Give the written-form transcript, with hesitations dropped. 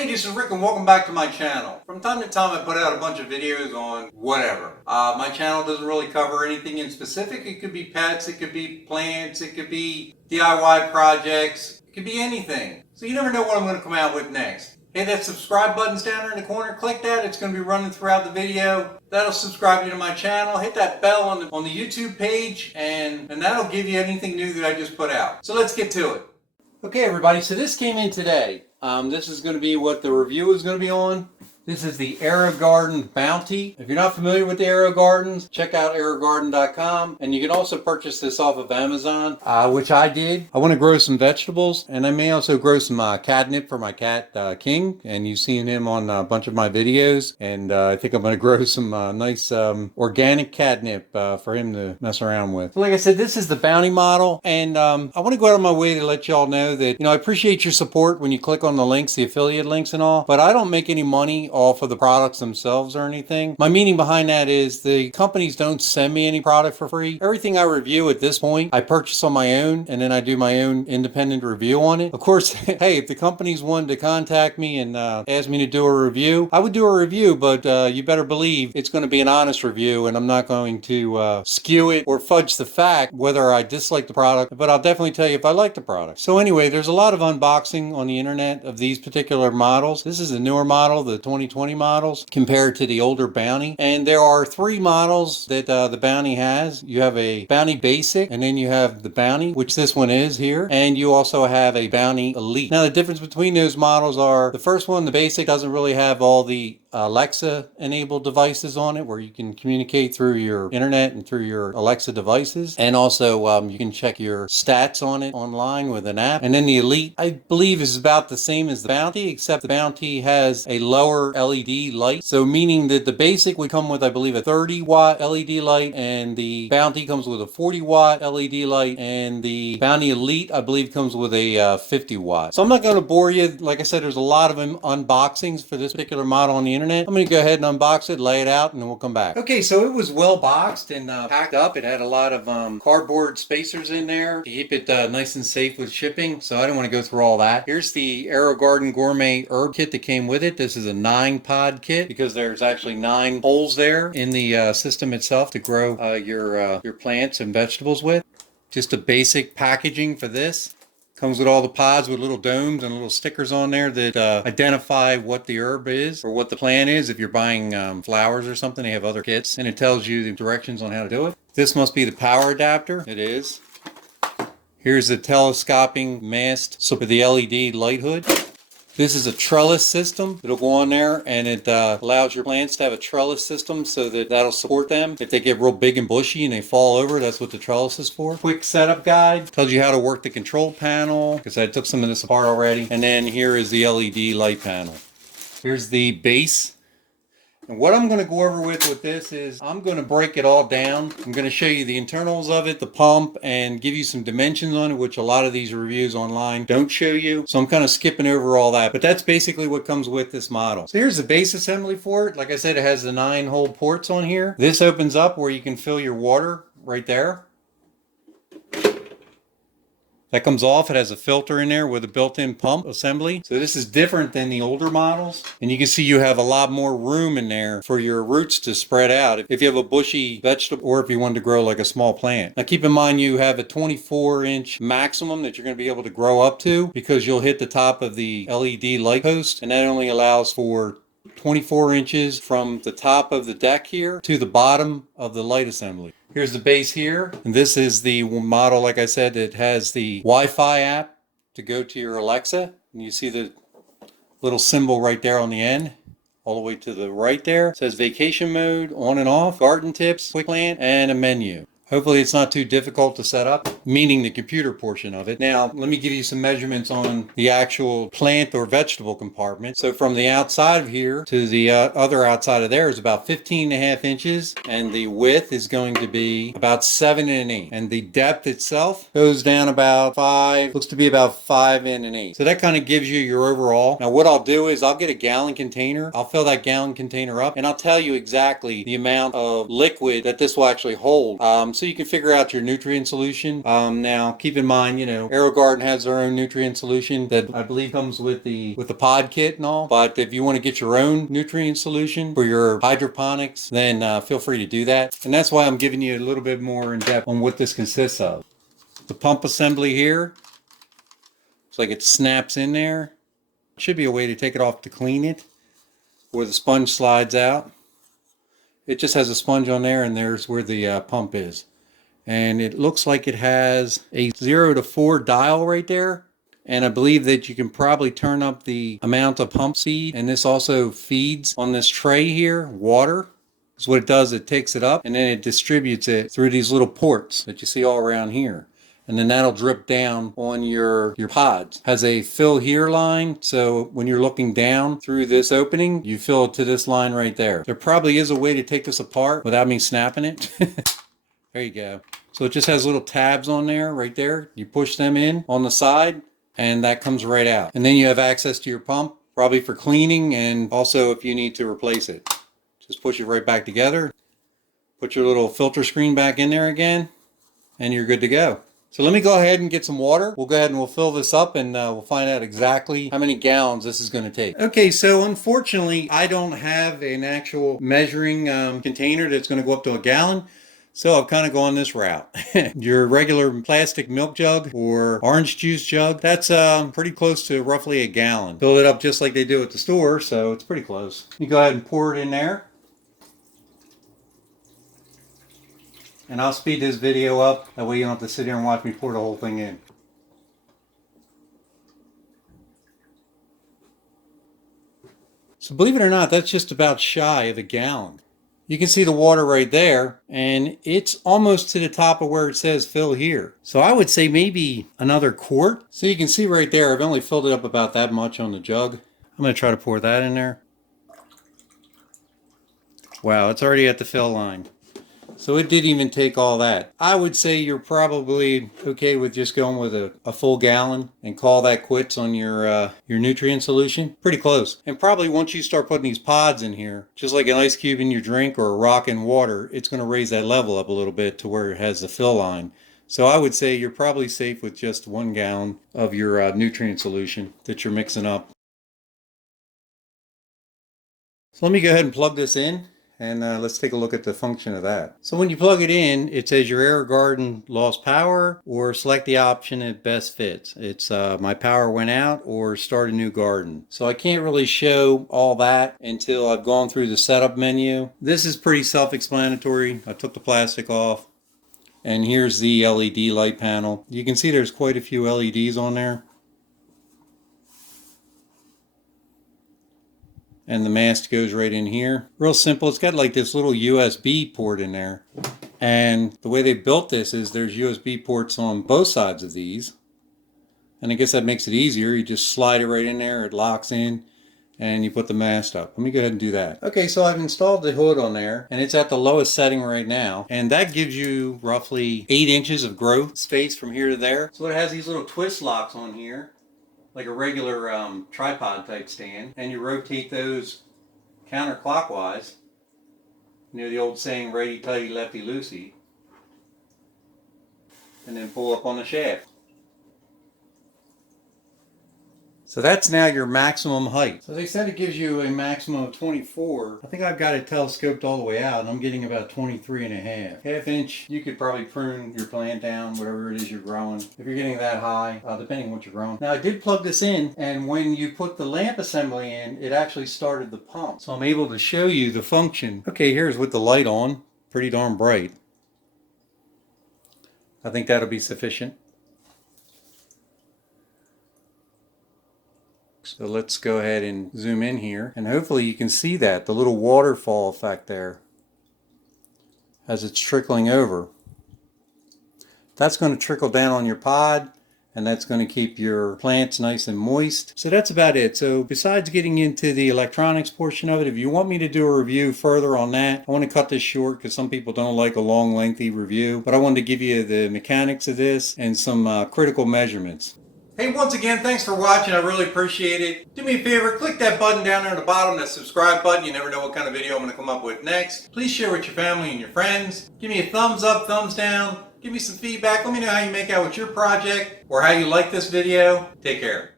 Hey, this is Rick and welcome back to my channel. From time to time I put out a bunch of videos on whatever. My channel doesn't really cover anything in specific. It could be pets, it could be plants, it could be DIY projects, it could be anything. So you never know what I'm going to come out with next. Hit that subscribe button's down there in the corner, click that, it's going to be running throughout the video. That'll subscribe you to my channel. Hit that bell on the YouTube page and that'll give you anything new that I just put out. So let's get to it. Okay everybody, so this came in today. This is going to be what the review is going to be on. This is the Aerogarden Bounty. If you're not familiar with the Aerogardens, check out Aerogarden.com. And you can also purchase this off of Amazon, which I did. I want to grow some vegetables, and I may also grow some catnip for my cat, King. And you've seen him on a bunch of my videos. And I think I'm going to grow some nice organic catnip for him to mess around with. So like I said, this is the Bounty model. And I want to go out of my way to let y'all know that, I appreciate your support when you click on the links, the affiliate links and all. But I don't make any money off of the products themselves or anything. My meaning behind that is the companies don't send me any product for free. Everything I review at this point, I purchase on my own, and then I do my own independent review on it. Of course, hey, if the companies wanted to contact me and ask me to do a review, I would do a review, but you better believe it's going to be an honest review, and I'm not going to skew it or fudge the fact whether I dislike the product, but I'll definitely tell you if I like the product. So anyway, there's a lot of unboxing on the internet of these particular models. This is a newer model, the 2020 models compared to the older Bounty, and there are three models that the Bounty has. You have a Bounty Basic, and then you have the Bounty, which this one is here, and you also have a Bounty Elite. Now the difference between those models are, the first one, the Basic, doesn't really have all the Alexa enabled devices on it where you can communicate through your internet and through your Alexa devices, and also you can check your stats on it online with an app. And then the Elite, I believe, is about the same as the Bounty, except the Bounty has a lower LED light, so meaning that the Basic would come with, I believe, a 30-watt LED light, and the Bounty comes with a 40-watt LED light, and the Bounty Elite, I believe, comes with a 50-watt. So I'm not going to bore you. Like I said, there's a lot of unboxings for this particular model on the internet. I'm going to go ahead and unbox it, lay it out, and then we'll come back. Okay, so it was well boxed and packed up. It had a lot of cardboard spacers in there to keep it nice and safe with shipping, so I don't want to go through all that. Here's the Aerogarden Gourmet Herb Kit that came with it. This is a 9-pod kit because there's actually 9 holes there in the system itself to grow your plants and vegetables with. Just a basic packaging for this. Comes with all the pods with little domes and little stickers on there that identify what the herb is or what the plant is. If you're buying flowers or something, they have other kits, and it tells you the directions on how to do it. This must be the power adapter. It is. Here's the telescoping mast for the LED light hood. This is a trellis system. It'll go on there, and it allows your plants to have a trellis system so that that'll support them. If they get real big and bushy and they fall over, that's what the trellis is for. Quick setup guide. Tells you how to work the control panel, because I took some of this apart already. And then here is the LED light panel. Here's the base. And what I'm going to go over with this is I'm going to break it all down. I'm going to show you the internals of it, the pump, and give you some dimensions on it, which a lot of these reviews online don't show you. So I'm kind of skipping over all that, but that's basically what comes with this model. So here's the base assembly for it. Like I said, it has the 9-hole ports on here. This opens up where you can fill your water right there. That comes off. It has a filter in there with a built-in pump assembly. So this is different than the older models. And you can see you have a lot more room in there for your roots to spread out if you have a bushy vegetable or if you want to grow like a small plant. Now keep in mind you have a 24-inch maximum that you're going to be able to grow up to, because you'll hit the top of the LED light post, and that only allows for 24 inches from the top of the deck here to the bottom of the light assembly. Here's the base here, and this is the model, like I said, that has the Wi-Fi app to go to your Alexa, and you see the little symbol right there on the end, all the way to the right there. It says vacation mode, on and off, garden tips, quick plant, and a menu. Hopefully it's not too difficult to set up, meaning the computer portion of it. Now, let me give you some measurements on the actual plant or vegetable compartment. So from the outside of here to the other outside of there is about 15.5 inches, and the width is going to be about 7 1/8. And the depth itself goes down about 5, looks to be about 5 1/8. So that kind of gives you your overall. Now what I'll do is I'll get a gallon container. I'll fill that gallon container up, and I'll tell you exactly the amount of liquid that this will actually hold. so you can figure out your nutrient solution. Now keep in mind, you know, Aerogarden has their own nutrient solution that I believe comes with the pod kit and all. But if you want to get your own nutrient solution for your hydroponics, then feel free to do that. And that's why I'm giving you a little bit more in depth on what this consists of. The pump assembly here, it's like it snaps in there. Should be a way to take it off to clean it, where the sponge slides out. It just has a sponge on there, and there's where the pump is. And it looks like it has a 0 to 4 dial right there. And I believe that you can probably turn up the amount of pump speed. And this also feeds on this tray here, water. That's what it does. It takes it up and then it distributes it through these little ports that you see all around here. And then that'll drip down on your pods. Has a fill here line, so when you're looking down through this opening, you fill it to this line right there. There probably is a way to take this apart without me snapping it. There you go. So it just has little tabs on there, right there. You push them in on the side, and that comes right out. And then you have access to your pump, probably for cleaning, and also if you need to replace it. Just push it right back together. Put your little filter screen back in there again, and you're good to go. So let me go ahead and get some water. We'll go ahead and we'll fill this up, and we'll find out exactly how many gallons this is going to take. Okay, so unfortunately, I don't have an actual measuring container that's going to go up to a gallon. So I've kind of gone this route. Your regular plastic milk jug or orange juice jug, that's pretty close to roughly a gallon. Fill it up just like they do at the store, so it's pretty close. You go ahead and pour it in there. And I'll speed this video up, that way you don't have to sit here and watch me pour the whole thing in. So believe it or not, that's just about shy of a gallon. You can see the water right there, and it's almost to the top of where it says fill here. So I would say maybe another quart. So you can see right there, I've only filled it up about that much on the jug. I'm going to try to pour that in there. Wow, it's already at the fill line. So it didn't even take all that. I would say you're probably okay with just going with a full gallon and call that quits on your nutrient solution. Pretty close. And probably once you start putting these pods in here, just like an ice cube in your drink or a rock in water, it's going to raise that level up a little bit to where it has the fill line. So I would say you're probably safe with just 1 gallon of your nutrient solution that you're mixing up. So let me go ahead and plug this in. And let's take a look at the function of that. So when you plug it in, it says your Aerogarden lost power, or select the option that best fits. It's my power went out or start a new garden. So I can't really show all that until I've gone through the setup menu. This is pretty self-explanatory. I took the plastic off. And here's the LED light panel. You can see there's quite a few LEDs on there. And the mast goes right in here. Real simple. It's got like this little USB port in there. And the way they built this is there's USB ports on both sides of these. And I guess that makes it easier. You just slide it right in there. It locks in. And you put the mast up. Let me go ahead and do that. Okay, so I've installed the hood on there. And it's at the lowest setting right now. And that gives you roughly 8 inches of growth space from here to there. So it has these little twist locks on here, like a regular tripod type stand, and you rotate those counterclockwise. You know the old saying, righty tighty, lefty loosey, and then pull up on the shaft. So that's now your maximum height. So they said it gives you a maximum of 24. I think I've got it telescoped all the way out, and I'm getting about 23 and a half. Half inch, you could probably prune your plant down, whatever it is you're growing, if you're getting that high, depending on what you're growing. Now I did plug this in, and when you put the lamp assembly in, it actually started the pump. So I'm able to show you the function. Okay, here's with the light on, pretty darn bright. I think that'll be sufficient. So let's go ahead and zoom in here, and hopefully you can see that, the little waterfall effect there as it's trickling over. That's going to trickle down on your pod, and that's going to keep your plants nice and moist. So that's about it. So besides getting into the electronics portion of it, if you want me to do a review further on that, I want to cut this short because some people don't like a long, lengthy review, but I wanted to give you the mechanics of this and some critical measurements. Hey, once again, thanks for watching. I really appreciate it. Do me a favor, click that button down there at the bottom, that subscribe button. You never know what kind of video I'm going to come up with next. Please share with your family and your friends. Give me a thumbs up, thumbs down. Give me some feedback. Let me know how you make out with your project or how you like this video. Take care.